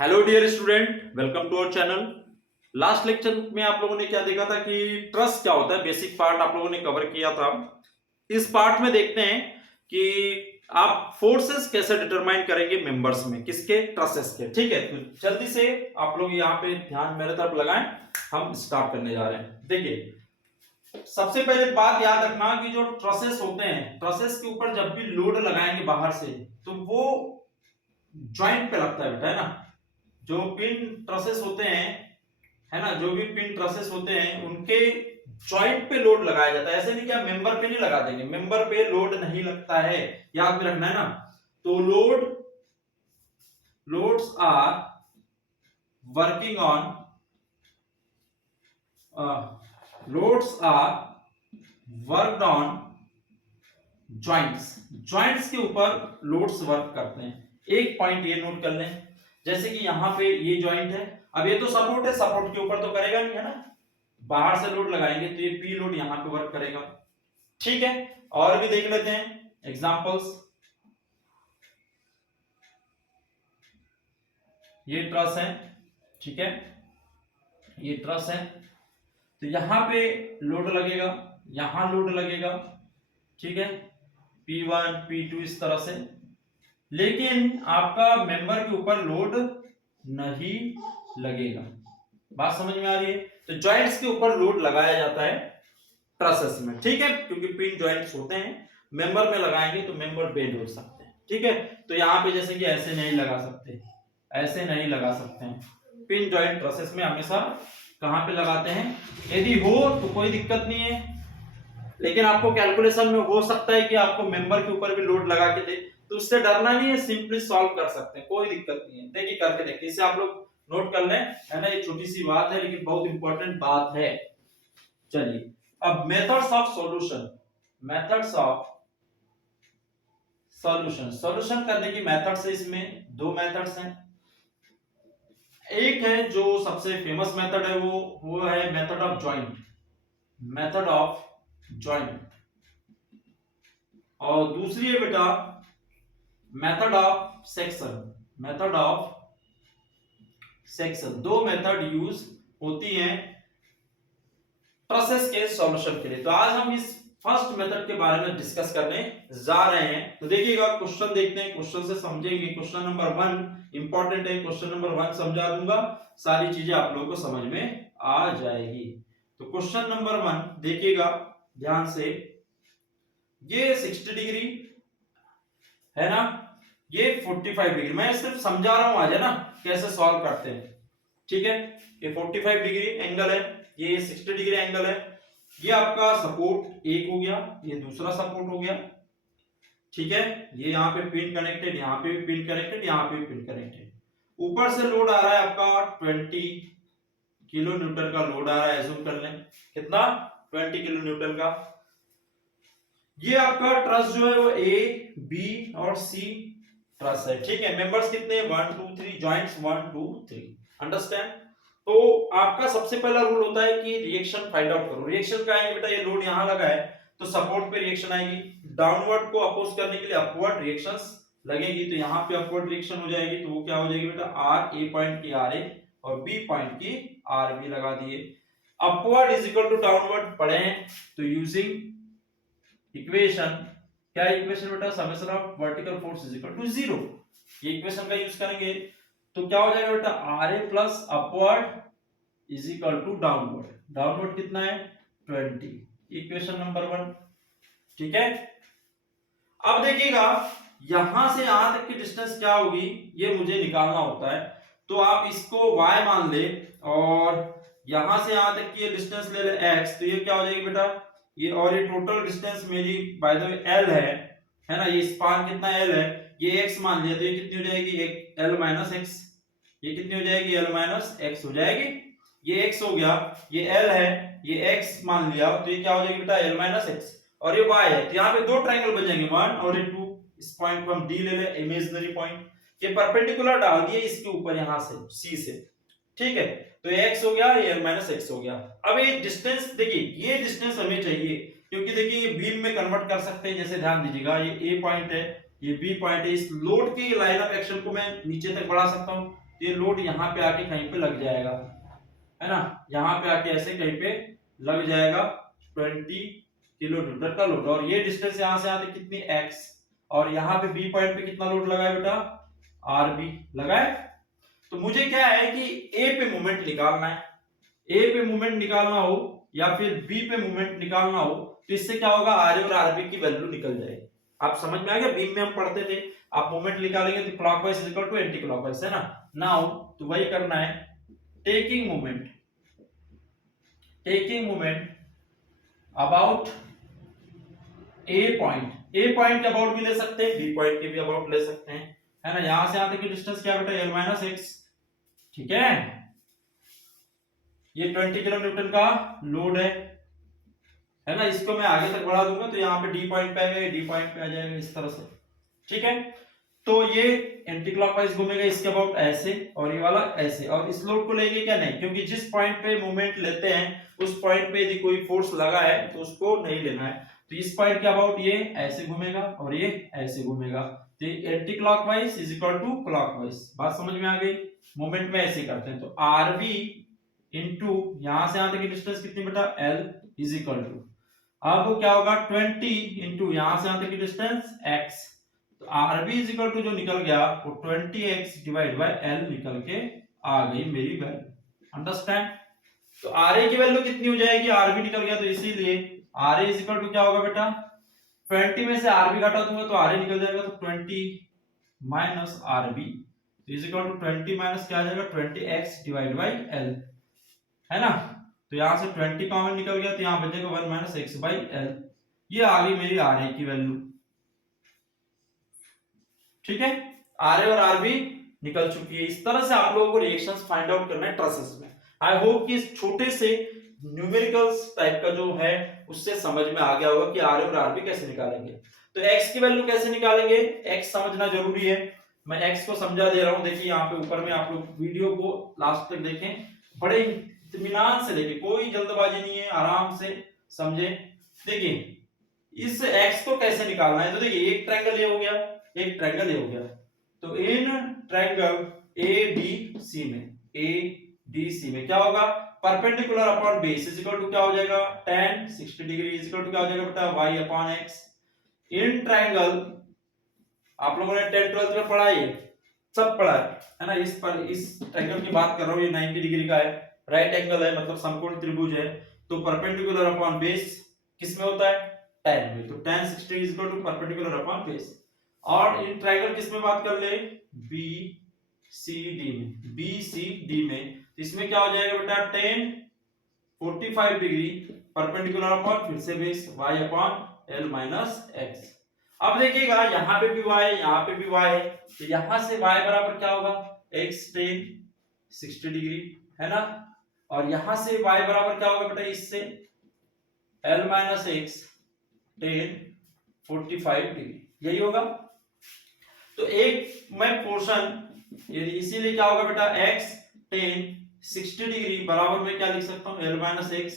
Hello dear student, welcome to our channel. Last lecture में आप लोगों ने क्या देखा था कि ट्रस्ट क्या होता है, बेसिक पार्ट आप लोगों ने कवर किया था। इस पार्ट में देखते हैं कि आप फोर्सेस कैसे डिटरमाइन करेंगे मेंबर्स में, किसके, ट्रसेस के। ठीक है, तो जल्दी से आप लोग यहाँ पे ध्यान मेरे तरफ लगाएं, हम स्टार्ट करने जा रहे हैं। देखिए, सबसे पहले बात याद रखना कि जो ट्रसेस होते हैं, ट्रसेस के ऊपर जब भी लोड लगाएंगे बाहर से तो वो ज्वाइंट पे लगता है बेटा, है ना। जो पिन ट्रसेस होते हैं, है ना, जो भी पिन ट्रसेस होते हैं उनके जॉइंट पे लोड लगाया जाता है। ऐसे नहीं कि आप मेंबर पे नहीं लगा देंगे, मेंबर पे लोड नहीं लगता है, याद में रखना है ना। तो loads are working on loads are worked on joints के ऊपर लोड्स वर्क करते हैं। एक पॉइंट ये नोट कर लें, जैसे कि यहां पे ये जॉइंट है, अब ये तो सपोर्ट है, सपोर्ट के ऊपर तो करेगा नहीं, है ना। बाहर से लोड लगाएंगे तो ये पी लोड यहां पे वर्क करेगा। ठीक है, और भी देख लेते हैं एग्जांपल्स। ये ट्रस है, ठीक है, ये ट्रस है, तो यहां पे लोड लगेगा, यहां लोड लगेगा, ठीक है, P1 P2 इस तरह से। लेकिन आपका मेंबर के ऊपर लोड नहीं लगेगा। बात समझ में आ रही है। तो जॉइंट्स के ऊपर लोड लगाया जाता है ट्रसेस में, ठीक है, क्योंकि पिन जॉइंट्स होते हैं, मेंबर में लगाएंगे तो मेंबर बेंड हो सकते हैं। ठीक है, तो यहां पे जैसे कि ऐसे नहीं लगा सकते, ऐसे नहीं लगा सकते हैं। पिन जॉइंट ट्रसेस में हमेशा कहां पे लगाते हैं, यदि हो तो कोई दिक्कत नहीं है, लेकिन आपको कैलकुलेशन में हो सकता है कि आपको मेंबर के ऊपर भी लोड लगा के दे, तो उससे डरना नहीं है, सिंपली सॉल्व कर सकते हैं, कोई दिक्कत नहीं है। देखिए करके देखिए, इसे आप लोग नोट कर लें, है ना। ये छोटी सी बात है लेकिन बहुत इंपॉर्टेंट बात है। चलिए, अब methods of solution, methods of solution करने की मेथड्स है, इसमें दो मेथड्स हैं। एक है जो सबसे फेमस मेथड है, वो है method of joint, method of joint, और दूसरी है बेटा method of section, method of section. दो मेथड यूज होती हैं ट्रसेस के सॉल्यूशन के लिए। तो आज हम इस फर्स्ट मेथड के बारे में डिस्कस करने जा रहे हैं। तो देखिएगा, क्वेश्चन देखते हैं, क्वेश्चन से समझेंगे। क्वेश्चन नंबर 1 इंपॉर्टेंट है, क्वेश्चन नंबर 1 समझा दूंगा, सारी चीजें आप लोगों को समझ में आ जाएगी। तो क्वेश्चन नंबर 1 देखिएगा ध्यान से। ये 60 डिग्री है ना, ये 45 डिग्री, मैं सिर्फ समझा रहा हूं आज, है ना, कैसे सॉल्व करते हैं। ठीक है, ये 45 डिग्री एंगल है, ये 60 डिग्री एंगल है। ये आपका सपोर्ट एक हो गया, ये दूसरा सपोर्ट हो गया, ठीक है। ये यहाँ पे पिन कनेक्टेड, यहाँ पे भी पिन कनेक्टेड, यहाँ पे भी पिन कनेक्टेड। ऊपर से लोड आ रहा है आपका 20 किलो न्यूटन का लोड आ रहा है, एज्यूम कर लें कितना, 20 किलो न्यूटन का। ये आपका ट्रस जो है वो ए, बी और सी ट्रस है, ठीक है। मेंबर्स कितने, 1 2 3, जॉइंट्स 1 2 3, अंडरस्टैंड। तो आपका सबसे पहला रूल होता है कि रिएक्शन फाइंड आउट करो। रिएक्शन क्या है बेटा, ये लोड यहां लगा है तो सपोर्ट पे रिएक्शन आएगी, डाउनवर्ड को अपोज करने के लिए अपवर्ड रिएक्शंस लगेगी, तो यहां पे अपवर्ड रिएक्शन हो जाएगी, तो वो क्या हो जाएगी बेटा, आर, ए पॉइंट की आर ए और बी पॉइंट की आर बी लगा दिए। Upward is equal to downward पढ़े हैं, तो यूजिंग इक्वेशन, क्या इक्वेशन बेटा, summation of vertical force is equal to 0, ये इक्वेशन का यूज करेंगे। तो क्या हो जाएगा बेटा, R A plus upward is equal to downward, downward कितना है 20, इक्वेशन नंबर 1, ठीक है। अब देखिएगा यहां से यहां तक की डिस्टेंस क्या होगी, ये मुझे निकालना होता है, तो आप इसको y मान ले, और यहां से यहां तक की डिस्टेंस ले ले x, तो ये क्या हो जाएगी बेटा, ये, और ये टोटल डिस्टेंस मेरी बाय द वे l है ना, ये स्पान कितना l है, ये x मान लिया, तो ये कितनी हो जाएगी, एक l माइनस x, ये कितनी हो जाएगी, l माइनस x हो जाएगी, ये x हो गया, ये l है, ये x मान लिया, तो ये क्या हो जाएगी बेटा, l माइनस x, और ये y है, तो यहाँ पे दो ट्रायंगल बन जाएंगे, 1 और ये 2। इस पॉइंट को हम d ले ले, इमेजिनरी पॉइंट, ये परपेंडिकुलर डाल दिए इसके ऊपर यहां से c से, ठीक है। तो ये x हो गया, ये l माइनस x हो गया। अब ये डिस्टेंस देखिए, ये डिस्टेंस हमें चाहिए, क्योंकि देखिए ये बीम में कन्वर्ट कर सकते हैं, जैसे ध्यान दीजिएगा, ये a पॉइंट है, ये b पॉइंट है, इस लोड की लाइन ऑफ एक्शन को मैं नीचे तक बढ़ा सकता हूं, तो ये लोड यहाँ पे आके कहीं पे लग जाएगा, है ना, यहाँ पे आके ऐसे कहीं पे लग जाएगा 20 किलो न्यूटन का लोड। और ये डिस्टेंस यहाँ से यहाँ तक कितनी x, और यहाँ पे बी पॉइंट पे कितना लोड लगा है बेटा, RB लगा है। तो मुझे क्या है कि ए पे मोमेंट निकालना है, ए पे मोमेंट निकालना हो या फिर बी पे मोमेंट निकालना हो, तो इससे क्या होगा, RA और RB की वैल्यू निकल जाएगी। आप समझ में आ गया, बीम में हम पढ़ते थे आप मोमेंट निकालेंगे तो clockwise is equal to anti clockwise, है ना। नाउ तो वही करना है, taking moment about A point, A point के अबाउट भी ले सकते हैं, बी पॉइंट के भी अबाउट ले सकते हैं, है ना। यहां से यहां तक की डिस्टेंस क्या बेटा, L माइनस एक्स, ठीक है। ये 20 किलो न्यूटन का लोड है ना। इसको मैं आगे तक बढ़ा दूंगा तो यहाँ पे डी पॉइंट पे आएगा, डी पॉइंट पे आ जाएगा इस तरह से, ठीक है। तो ये एंटी क्लॉकवाइज घूमेगा इसके अबाउट ऐसे, और ये वाला ऐसे, और इस लोड को लेंगे क्या, नहीं, क्योंकि जिस पॉइंट पे मोमेंट लेते हैं उस पॉइंट पे यदि कोई फोर्स लगा है तो उसको नहीं लेना है। तो इस पॉइंट के अबाउट ये ऐसे घूमेगा और ये ऐसे घूमेगा, तो anti clockwise is equal to clockwise. बात समझ में आ गई। मोमेंट में ऐसे करते हैं, तो RB इंटू यहां से यहां तक की डिस्टेंस कितनी बेटा, L इज इक्वल टू, अब क्या होगा 20 इंटू यहां से यहां तक की डिस्टेंस x, तो RB इज इक्वल टू जो निकल गया वो 20x डिवाइड बाय L निकल के आ गई मेरी वैल्यू, अंडरस्टैंड। तो RA की वैल्यू कितनी हो जाएगी, RB निकल गया, तो इसीलिए RA इज इक्वल टू क्या होगा बेटा, 20 में से RB घटा दूंगा तो RA निकल जाएगा, तो 20 minus RB is equal to 20 minus क्या आ जाएगा 20x डिवाइड बाय L, है ना। तो यहां से 20 कॉमन निकल गया तो यहां बचेगा 1 माइनस x बाई L, ये आ गई मेरी RA की वैल्यू, ठीक है। RA और RB निकल चुकी है। इस तरह से आप लोगों को रिएक्शंस फाइंड आउट करना है ट्रसेस में। आई होप कि इस छोटे से न्यूमेरिकल्स टाइप का जो है उससे समझ में आ गया होगा कि RA और RB कैसे निकालेंगे। तो x की वैल्यू कैसे निकालेंगे, x समझना जरूरी है। मैं x को समझा दे रहा हूं, देखिए यहाँ पे ऊपर में आप लोग वीडियो को लास्ट तक देखें, बड़े इत्मीनान से देखें, कोई जल्दबाजी नहीं है, आराम से समझे। देखिए इस x को कैसे निकालना है, तो देखिए एक ट्रायंगल ये हो गया, एक ट्रायंगल ये हो गया, तो इन ट्रायंगल ADC में क्या होगा, perpendicular upon base is equal to क्या हो जाएगा, tan 60 degree is equal to क्या हो जाएगा बेटा, y अपॉन x। इन ट्रायंगल आप लोगों ने 10 12th में पढ़ा है, सब पढ़ा है ना। इस ट्रायंगल की बात कर रहा हूं, ये 90 डिग्री का है, राइट एंगल है, मतलब समकोण त्रिभुज है। तो परपेंडिकुलर अपॉन बेस किस में होता है, tan में, तो tan 60 is equal to perpendicular upon base. और इन ट्रायंगल किस में बात कर ले, BCD में, तो इसमें क्या हो जाएगा बेटा, tan 45 डिग्री परपेंडिकुलर अपॉन फिर से base y upon L minus x। अब देखिएगा यहाँ पे भी y है, यहाँ पे भी y है, तो यहाँ से y बराबर क्या होगा, x tan 60 डिग्री, है ना। और यहाँ से y बराबर क्या होगा बेटा, इससे L minus x tan 45 degree, यही होगा। तो एक मैं पोर्शन इसीलिए क्या होगा बेटा, x tan 60 डिग्री बराबर में क्या लिख सकता हूँ, L minus x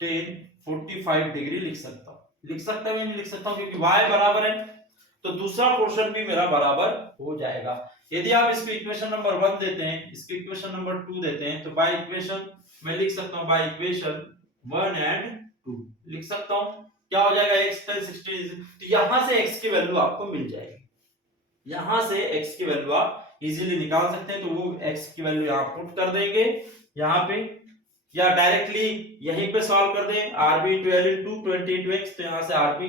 tan 45 degree लिख सकता हूँ, लिख सकता हूँ, नहीं लिख सकता हूँ, क्योंकि y बराबर है तो दूसरा पोर्शन भी मेरा बराबर हो जाएगा। यदि आप इसको इक्वेशन नंबर 1 देते हैं, इसको इक्वेशन नंबर 2 देते हैं, तो बाय इक्वेशन मैं लिख सकता हूँ, बाय इक्वेशन 1 एंड 2 लिख सकता हूँ, क्या हो जाएगा, x tan 60, तो यहां से x की वैल्यू आपको मिल जाएगी, यहां से x की वैल्यू आप इजीली निकाल सकते हैं। तो वो x की वैल्यू यहां पुट कर देंगे यहां पे, या डायरेक्टली यहीं पे सॉल्व कर दें, RB into L into 20 into x, तो यहां से RB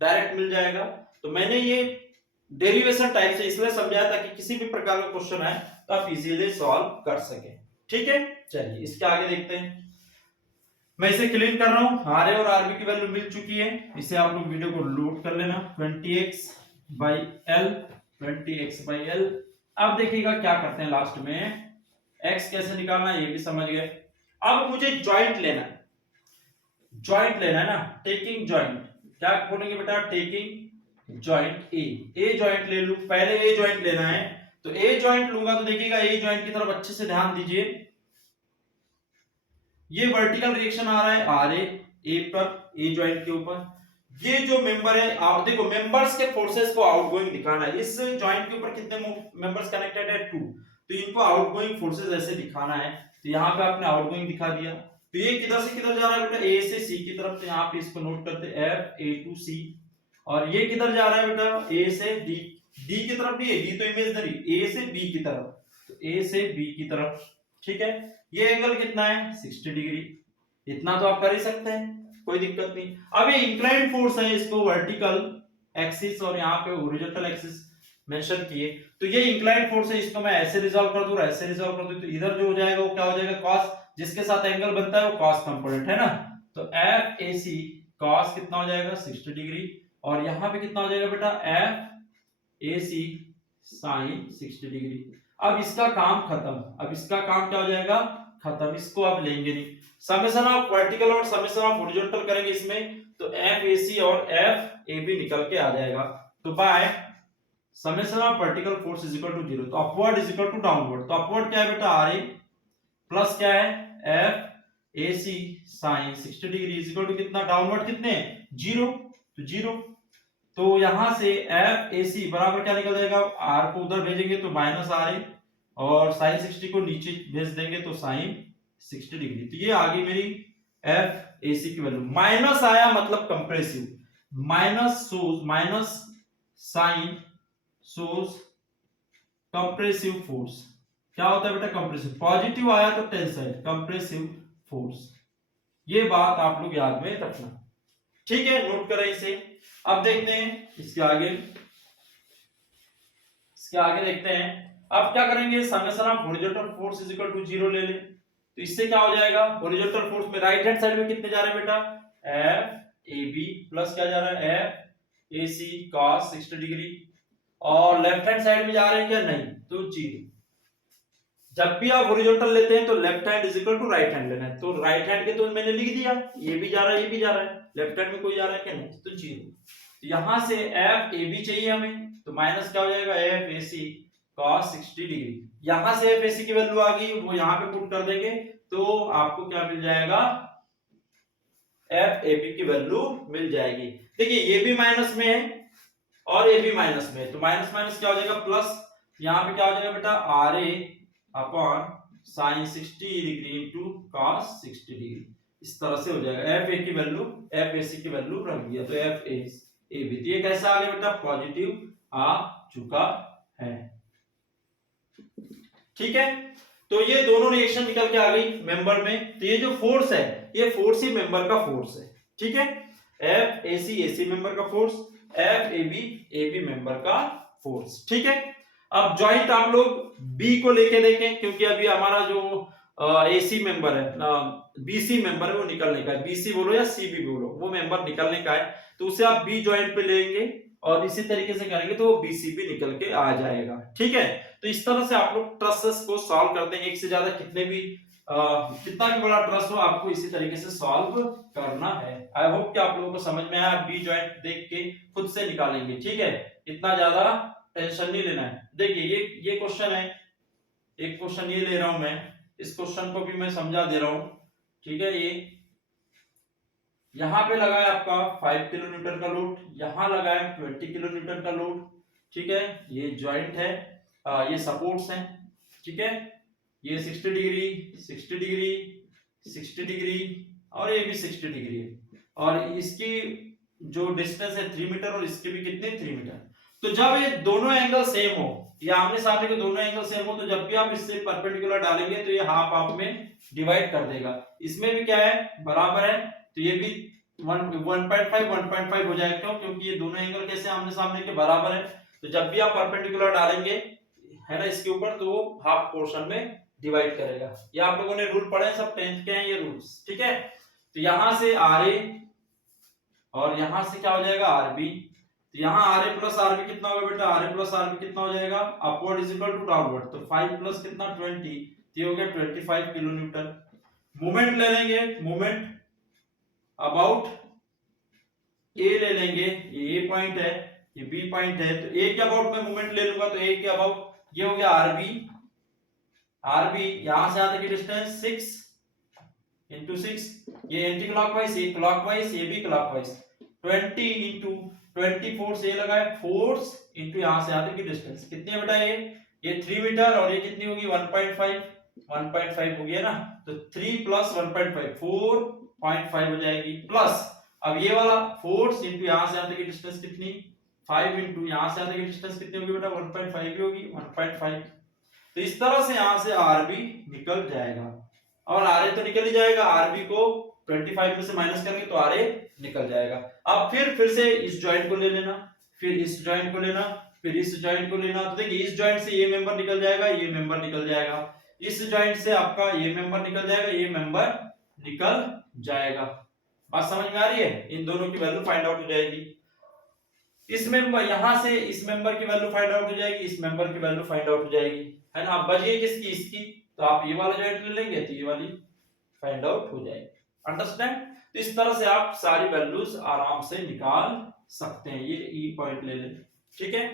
डायरेक्ट मिल जाएगा। तो मैंने ये डेरिवेशन टाइप से इसलिए समझाया ताकि किसी भी प्रकार का क्वेश्चन है तो आप इजीली सॉल्व कर सकें, ठीक है। चलिए इसके आगे देखते हैं, मैं इसे क्लीन कर रहा हूं, RA और RB की वैल्यू मिल चुकी है, इसे आप लोग वीडियो को लोड कर लेना, 20x by L, 20x by L। अब देखिएगा क्या करते हैं लास्ट में, x कैसे निकालना है ये भी समझ गए। अब मुझे जॉइंट लेना है, जॉइंट लेना है ना, टेकिंग जॉइंट, क्या बोलेंगे बेटा, टेकिंग जॉइंट ए जॉइंट ले लूं, पहले ए जॉइंट लेना है, तो ए जॉइंट लूंगा तो देखिएगा ए जॉइंट की तरफ अच्छे से ध्यान दीजिए, ये वर्टिकल रिएक्शन आ रहा है RA ए पर, ए जॉइंट के ऊपर, ये जो मेंबर है आप देखो, मेंबर्स के फोर्सेस को आउटगोइंग दिखाना है, इस जॉइंट के ऊपर कितने मेंबर्स कनेक्टेड है, 2, तो इनको आउटगोइंग फोर्सेस ऐसे दिखाना है, तो यहाँ पे आपने आउटगोइंग दिखा दिया। तो ये किधर से किधर जा रहा है बेटा, ए से सी की तरफ, तो यहाँ पे इसको नोट करते एफ ए टू सी। और ये किधर जा रहा है बेटा, ए से डी, डी की तरफ भी है, डी तो इमेजिनरी, ए से बी की तरफ, तो ए से बी की तरफ, ठीक है। ये एंगल कितना है 60 डिग्री, इतना तो आप कर ही सकते हैं, कोई दिक्कत नहीं। अब ये इंक्लाइंड फोर्स है, इसको वर्टिकल एक्सिस और यहाँ पे हॉरिजॉन्टल एक्सिस मेंशन किए, तो ये इंक्लाइंड फोर्स है, इसको मैं ऐसे रिजॉल्व कर दूं और ऐसे रिजॉल्व कर दूं, तो इधर जो हो जाएगा वो क्या हो जाएगा cos, जिसके साथ एंगल बनता है वो cos कंपोनेंट है ना, तो एफ ए सी cos कितना हो जाएगा 60 डिग्री, और यहाँ पे कितना हो जाएगा बेटा F A C sine 60 degree. अब इसका काम खत्म, अब इसका काम क्या हो जाएगा खत्म, इसको आप लेंगे नहीं, समेशन ऑफ वर्टिकल और समेशन ऑफ हॉरिजॉन्टल करेंगे इसमें, तो एफ ए सी और एफ ए बी निकल के आ जाएगा। तो by summation of vertical force is equal to 0, तो upward is equal to downward, तो अपवर्ड क्या है बेटा आर ए प्लस क्या है F A C sine 60 degree is equal to कितना, डाउनवर्ड कितने 0, तो 0, तो यहां से एफ ए सी बराबर क्या निकल जाएगा, आर को उधर भेजेंगे तो माइनस आर ए, और साइन 60 को नीचे भेज देंगे तो साइन 60 डिग्री, तो ये आ गई मेरी एफ ए सी की वैल्यू। माइनस आया मतलब कंप्रेसिव, माइनस सोज, माइनस साइन सोज कंप्रेसिव फोर्स, क्या होता है बेटा कंप्रेसिव, पॉजिटिव आया तो टेंसाइल कंप्रेसिव फोर्स, ये बात आप लोग याद में रखना, ठीक है, नोट करें इसे। अब देखते हैं इसके आगे, देखते हैं अब क्या करेंगे, summation of horizontal force is equal to 0 ले ले, तो इससे क्या हो जाएगा, हॉरिजॉन्टल फोर्स में राइट हैंड साइड में कितने जा रहे हैं बेटा एफ ए बी प्लस क्या जा रहा है F A C cos 60 degree, और लेफ्ट हैंड साइड में जा रहे हैं क्या, नहीं, तो 0। जब भी आप हॉरिजॉन्टल लेते हैं तो left hand is equal to right hand लेना है, तो राइट हैंड के तो मैंने लिख दिया, ये भी जा रहा है ये भी जा रहा है, लेफ्ट हैंड में कोई जा रहा है क्या, नहीं, तो 0। तो यहां से एफ ए बी चाहिए हमें, तो माइनस क्या हो जाएगा F A C cos 60 degree, यहां से एफ ए सी की वैल्यू आ गई, वो यहां पे पुट कर देंगे, तो आपको क्या मिल जाएगा एफ ए बी की वैल्यू मिल जाएगी। देखिए ये भी माइनस में है और ये भी माइनस में है, तो माइनस माइनस क्या हो जाएगा प्लस, यहाँ पे क्या हो जाएगा बेटा R A upon sine 60 degree into cos 60 degree, इस तरह से हो जाएगा, एफ ए की वैल्यू एफ ए सी की वैल्यू रख दिया, तो एफ ए बी, तो ये कैसा आ गया बेटा पॉजिटिव आ चुका है, ठीक है। तो ये दोनों रिएक्शन निकल के आ गई मेंबर में, तो ये जो फोर्स है ये फोर्स ही मेंबर का फोर्स है, ठीक है, एफ ए सी मेंबर का force, F A B member का फोर्स, ठीक है। अब जॉइंट आप लोग बी को लेके देखें, क्योंकि अभी हमारा जो एसी मेंबर है बीसी मेंबर है वो निकलने का है, बीसी बोलो या सी भी बोलो, वो मेंबर निकलने का है, तो उसे आप बी जॉइंट पे लेंगे और इसी तरीके से करेंगे तो वो बीसी भी निकल के आ जाएगा, ठीक है। तो इस तरह से आप लोग ट्रसेस को सॉल्व करते हैं, एक से ज्यादा कितने भी कितना भी बड़ा ट्रस हो आपको इसी तरीके से सॉल्व करना है। आई होप कि आप लोगों को समझ में आया, बी जॉइंट देख के खुद से निकालेंगे, ठीक है, इतना ज्यादा टेंशन नहीं लेना है। देखिए ये क्वेश्चन है, एक क्वेश्चन ये ले रहा हूं मैं, इस क्वेश्चन को भी मैं समझा दे रहा हूं, ठीक है। ये यहां पे लगा है आपका 5 किलो न्यूटन का लोड, यहां लगा है 20 किलो न्यूटन का लोड, ठीक है, ये जॉइंट है, ये सपोर्ट्स हैं, ठीक है, ये 60 डिग्री 60 डिग्री 60 डिग्री और ये भी 60 डिग्री है, और इसकी जो डिस्टेंस है 3 मीटर और इसके भी कितने 3 मीटर। तो जब ये दोनों एंगल सेम हो या आमने सामने के दोनों एंगल सेम हो, तो जब भी आप इससे परपेंडिकुलर डालेंगे तो ये हाफ हाफ में डिवाइड कर देगा, इसमें भी क्या है बराबर है, तो ये भी 1.5 हो जाएगा, क्यों, क्योंकि ये दोनों एंगल कैसे आमने सामने के बराबर है, तो जब भी आप परपेंडिकुलर डालेंगे है ना इसके ऊपर, तो वो हाफ पोर्शन में डिवाइड करेगा। ये आप लोगों ने रूल पढ़े हैं, सब 10th के हैं ये रूल्स, ठीक है। तो यहां से आर ए और यहां से क्या हो जाएगा आर बी, तो यहाँ R A plus R B कितना होगा बेटा, R A plus R B कितना हो जाएगा, upward is equal to downward, तो 5 प्लस कितना 20, ये हो गया 25 किलो न्यूटन। मोमेंट ले लेंगे, मोमेंट अबाउट ए ले लेंगे, ये ए पॉइंट है ये बी पॉइंट है, तो ए के अबाउट में मोमेंट ले लूंगा, तो ए के अबाउट ये हो गया आर बी यहां से यहां तक की डिस्टेंस 6 इंटू 6, ये एंटी क्लॉकवाइज ये क्लॉकवाइज ये भी क्लॉकवाइज, 20 इंटू 24 से लगा है फोर्स इंटू यहां से यहां तक की डिस्टेंस कितनी है बेटा, ये ये 3 मीटर और ये कितनी होगी 1.5 हो गया ना, तो 3 प्लस 1.5 4.5 हो जाएगी, प्लस अब ये वाला फोर्स इंटू यहां से यहां तक की डिस्टेंस कितनी 5 इंटू यहां से यहां तक की डिस्टेंस कितनी होगी बेटा 1.5 ही होगी 1.5। तो इस तरह से यहां से आरबी निकल जाएगा, और आरए तो निकल ही जाएगा, आरबी को 25 में से माइनस करेंगे तो आरए निकल जाएगा। अब फिर से इस जॉइंट को ले लेना, फिर इस जॉइंट को लेना, फिर इस जॉइंट को लेना, तो देखिए इस जॉइंट से ये मेंबर निकल जाएगा, ये मेंबर निकल जाएगा, इस जॉइंट से आपका ये मेंबर निकल जाएगा, ये मेंबर निकल जाएगा। बात समझ में आ रही है? इन दोनों की वैल्यू फाइंड आउट हो जाएगी। इस मेंबर यहां से इस मेंबर की वैल्यू फाइंड आउट हो जाएगी, इस मेंबर की वैल्यू फाइंड आउट हो जाएगी, है ना। अब बच गई किसकी, इसकी, तो आप ये वाला जॉइंट ले लेंगे तो ये वाली फाइंड आउट हो जाएगी। अंडरस्टैंड? तो इस तरह से आप सारी वैल्यूज आराम से निकाल सकते हैं। ये ई पॉइंट ले लें, ठीक है।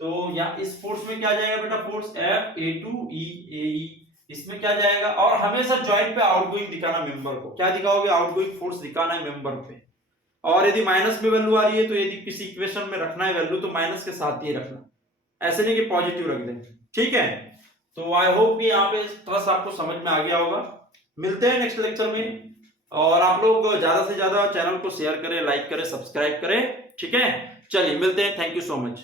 तो यहाँ इस फोर्स में क्या जाएगा बेटा, force F A2 E AE, इसमें क्या जाएगा, और हमेशा जॉइंट पे आउटगोइंग दिखाना मेंबर को, क्या दिखाओगे, आउटगोइंग फोर्स दिखाना है मेंबर पे। और यदि माइनस में वैल्यू आ रही है तो यदि किसी इक्वेशन में रखना है वैल्यू तो माइनस के साथ ही रखना, ऐसे नहीं कि पॉजिटिव रख दें, ठीक है। तो आई होप कि यहाँ पे ट्रस्ट आपको समझ में आ गया होगा। मिलते हैं नेक्स्ट लेक्चर में, और आप लोग ज्यादा से ज्यादा चैनल को शेयर करें, लाइक करें, सब्सक्राइब करें, ठीक है। चलिए मिलते हैं, थैंक यू सो मच।